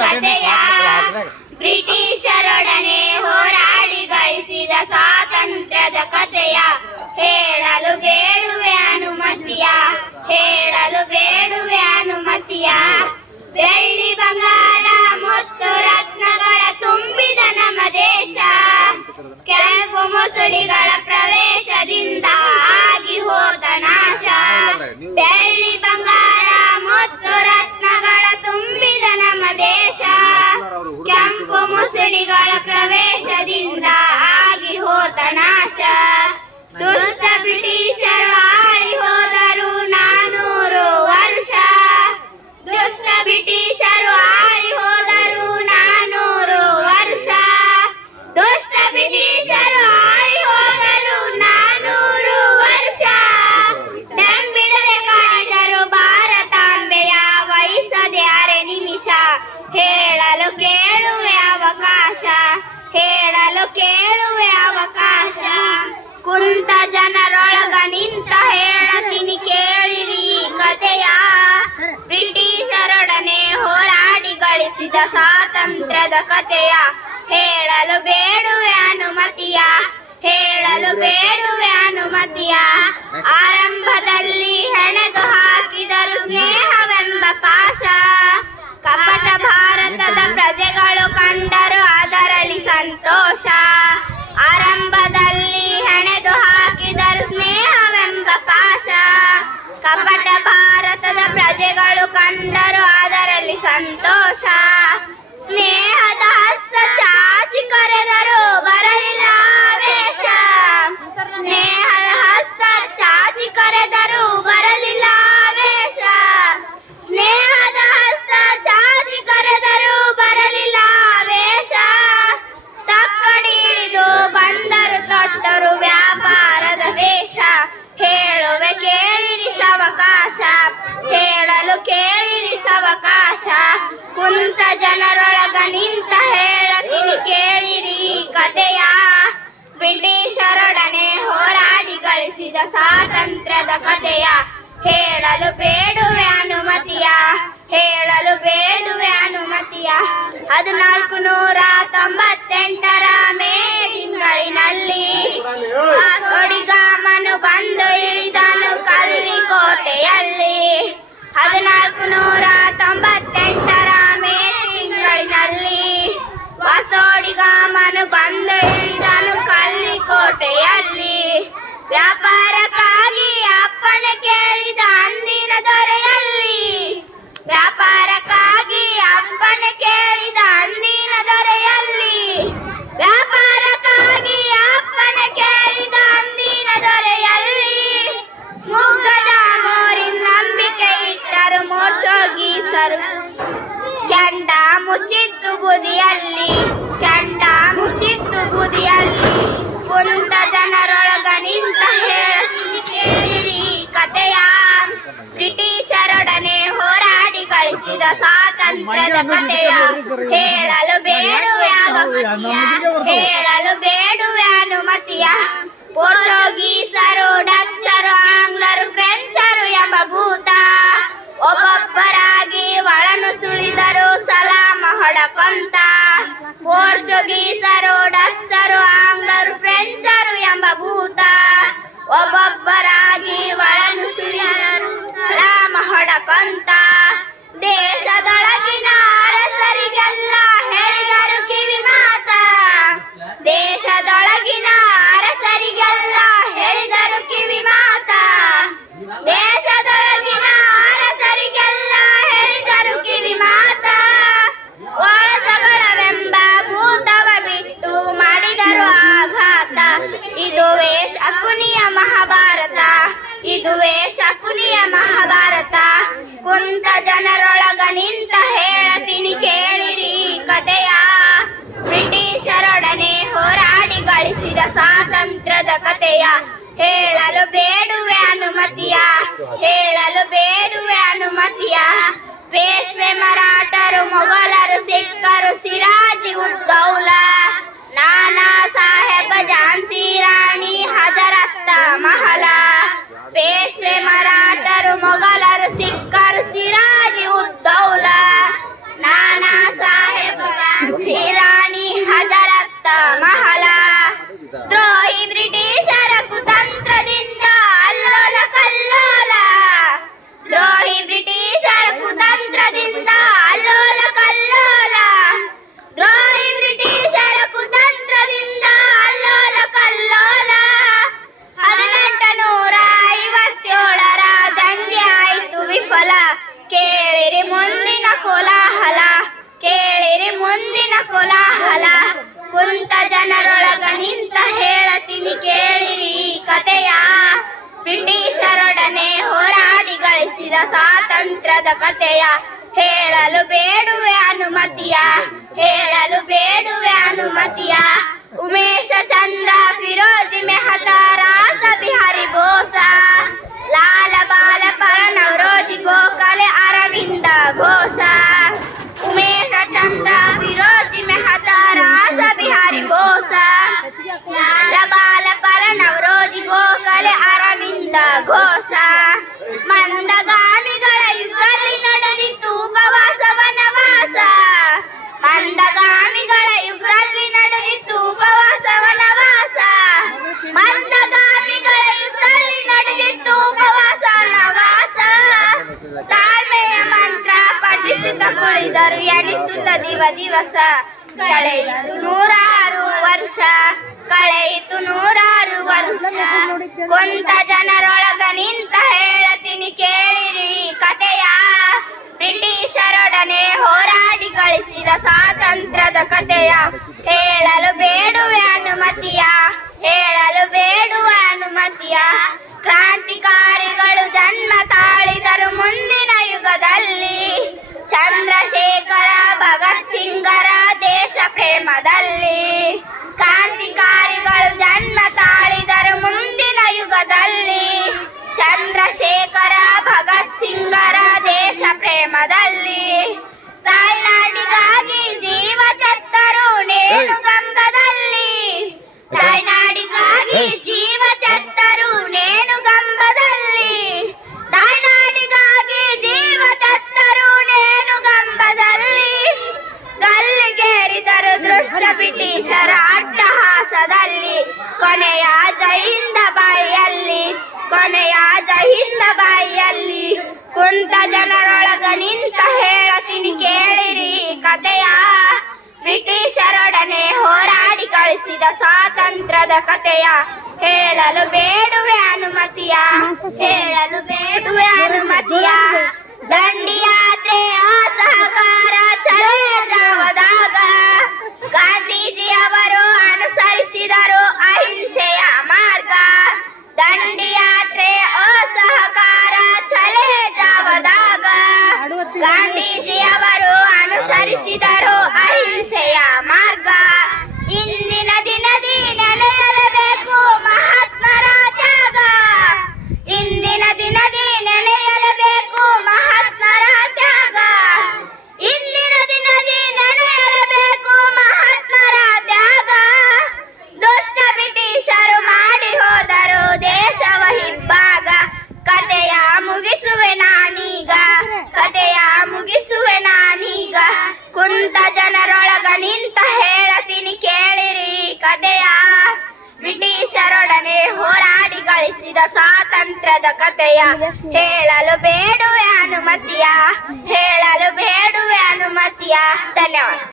ಕಥೆಯ ಬ್ರಿಟಿಷರೊಡನೆ ಹೋರಾಡಿ ಗಳಿಸಿದ ಸ್ವಾತಂತ್ರ್ಯದ ಕಥೆಯ ಹೇಳಲು ಬೇಡುವೆ ಅನುಮತಿಯ ಹೇಳಲು ಬೇಡುವೆ ಅನುಮತಿಯ. ಬೆಳ್ಳಿ ಕೆಂಪು ಪ್ರವೇಶದಿಂದ ಆಗಿ ಹೋತ ನಾಶ. ದುಷ್ಟ ಬ್ರಿಟಿಷರು ಸ್ವಾತಂತ್ರ್ಯದ ಕಥೆಯ ಹೇಳಲು ಬೇಡುವೆ ಅನುಮತಿಯ, ಹೇಳಲು ಬೇಡುವೆ ಅನುಮತಿಯ. ಆರಂಭದಲ್ಲಿ ಹೆಣೆದು ಹಾಕಿದರು ಸ್ನೇಹವೆಂಬ ಪಾಶ. ಕಪಟ ಭಾರತದ ಪ್ರಜೆಗಳು ಕಂಡರು ಅದರಲ್ಲಿ ಸಂತೋಷ. ಆರಂಭದಲ್ಲಿ ಹೆಣೆದು ಹಾಕಿದರು ಸ್ನೇಹವೆಂಬ ಪಾಶ. ಕಪಟ ಭಾರತದ ಪ್ರಜೆಗಳು ಕಂಡರು ಸಂತೋಷ ಸ್ನೇಹದ ಹಸ್ತ ಕುಂತ ಜನರೊಳಗ ನಿಂತ ಹೇಳತೀನಿ ಕೇಳಿರಿ ಕತೆಯ. ಬ್ರಿಟಿಷರೊಡನೆ ಹೋರಾಡಿ ಗಳಿಸಿದ ಸ್ವಾತಂತ್ರ್ಯದ ಕಥೆಯ. ಹೇಳಲು ಬೇಡುವೆ ಅನುಮತಿಯ, ಹೇಳಲು ಬೇಡುವೆ ಅನುಮತಿಯ. ಹದಿನಾಲ್ಕು ನೂರ ತೊಂಬತ್ತೆಂಟರ ಮೇ ತಿಂಗಳಿನಲ್ಲಿ ಕೊಡಿಗಾಮನು ಬಂದು ಇಳಿದನು ಕಲ್ಲಿಕೋಟೆಯಲ್ಲಿ. ಹದಿನಾಲ್ಕು ನೂರ ತೊಂಬತ್ತೆಂಟರ 俩把 ಸ್ವಾತಂತ್ರ್ಯದ ಕಥೆಯ ಹೇಳಲು ಬೇಡುವೆ ಅನುಮತಿಯ ಹೇಳಲು ಬೇಡುವೆ ಅನುಮತಿಯ. ಪೋರ್ಚುಗೀಸರು ಡಚ್ಚರು ಆಂಗ್ಲರು ಫ್ರೆಂಚರು ಎಂಬ ಭೂತ. ಒಬ್ಬೊಬ್ಬರಾಗಿ ಒಳನು ಸುಳಿದರು ಸಲಾಮ ಹೊಡಕೊಂತ. ಪೋರ್ಚುಗೀಸರು ಡಚ್ಚರು ಆಂಗ್ಲರು ಫ್ರೆಂಚರು ಎಂಬ ಭೂತ. ಒಬ್ಬೊಬ್ಬರಾಗಿ ಒಳನು ಸುಳಿದರು ಸಲಾಮ ಹೊಡಕೊಂತ. ಇದುವೇ ಶಕುನಿಯ ಮಹಾಭಾರತ. ಕುಂತ ಜನರೊಳಗ ನಿಂತ ಹೇಳತೀನಿ ಕೇಳಿರಿ ಕಥೆಯ ಬ್ರಿಟಿಷರೊಡನೆ ಹೋರಾಡಿ ಗಳಿಸಿದ ಸ್ವಾತಂತ್ರ್ಯದ ಕಥೆಯ ಹೇಳಲು ಬೇಡುವೆ ಅನುಮತಿಯ. ಹೇಳಲು ಬೇಡುವೆ ಅನುಮತಿಯ. ಪೇಶ್ವೆ ಮರಾಠರು, ಮೊಘಲರು, ಸಿಖ್ಖರು ಸಿರಾಜಿ ಬ್ರಿಟಿಷರೊಡನೆ ಹೋರಾಡಿ ಗಳಿಸಿದ ಸ್ವಾತಂತ್ರ್ಯದ ಕಥೆಯ ಹೇಳಲು ಬೇಡುವೆ ಅನುಮತಿಯ, ಹೇಳಲು ಬೇಡುವೆ ಅನುಮತಿಯ. ಉಮೇಶ ಚಂದ್ರ, ಫಿರೋಜಿ ಮೆಹತಾ ರಾಸ ಬಿಹಾರಿ ಬೋಸ ಲಾಲ ಎಣಿಸುತ್ತ ದಿವ ದಿವಸ. ಕಳೆಯಿತು ನೂರಾರು ವರ್ಷ ಕಳೆಯಿತು ನೂರಾರು ವರ್ಷ. ಕೊಂತ ಜನರೊಳಗ ನಿಂತ ಹೇಳತೀನಿ ಕೇಳಿರಿ ಕತೆಯ. ಬ್ರಿಟಿಷರೊಡನೆ ಹೋರಾಡಿ ಗಳಿಸಿದ ಸ್ವಾತಂತ್ರ್ಯದ ಕತೆಯ. ಹೇಳಲು ಬೇಡುವೆ ಅನುಮತಿಯ, ಹೇಳಲು ಬೇಡುವ ಅನುಮತಿಯ. ಕ್ರಾಂತಿಕಾರಿಗಳು ಜನ್ಮ ತಾಳಿದರು ಮುಂದಿನ ಯುಗದಲ್ಲಿ. ಚಂದ್ರಶೇಖರ ಭಗತ್ ಸಿಂಗರ ದೇಶ ಪ್ರೇಮದಲ್ಲಿ ಕ್ರಾಂತಿಕಾರಿಗಳು ಜನ್ಮ ತಾಳಿದರು ಮುಂದಿನ ಯುಗದಲ್ಲಿ. ಚಂದ್ರಶೇಖರ ಭಗತ್ ಸಿಂಗರ ದೇಶ ಪ್ರೇಮದಲ್ಲಿ ತಾಯ್ನಾಡಿಗಾಗಿ ಜೀವ ಚತ್ತರು ನೇಣು ಗಂಬದಲ್ಲಿ ಜನರೊಳಗ ನಿಂತ ಹೇಳತೀನಿ, ಕೇಳಿರಿ ಕತೆಯ. ಬ್ರಿಟಿಷರೊಡನೆ ಹೋರಾಡಿ ಕಳಿಸಿದ ಸ್ವಾತಂತ್ರ್ಯದ ಕತೆಯ. ಹೇಳಲು ಬೇಡುವೆ ಅನುಮತಿಯ. ಹೇಳಲು ಬೇಡುವೆ ಅನುಮತಿಯ. ದಂಡಿ ಯಾತ್ರೆ ಅಸಹಕಾರ ಗಾಂಧೀಜಿ ಅವರು ಅನುಸರಿಸಿದರು ಅಹಿಂಸೆಯ ಮಾರ್ಗ. ದಂಡಿ ಗಾಂಧೀಜಿ ಅವರು ಅನುಸರಿಸಿದರು ಅಹಿಂಸೆಯ ಮಾರ್ಗ ಕುಂತ ಜನರೊಳಗ ನಿಂತ ಹೇಳತೀನಿ ಕೇಳಿರಿ ಕಥೆಯ ಬ್ರಿಟಿಷರೊಡನೆ ಹೋರಾಡಿ ಗಳಿಸಿದ ಸ್ವಾತಂತ್ರ್ಯದ ಕಥೆಯ ಹೇಳಲು ಬೇಡುವೆ ಅನುಮತಿಯ, ಹೇಳಲು ಬೇಡುವೆ ಅನುಮತಿಯ. ಧನ್ಯವಾದ.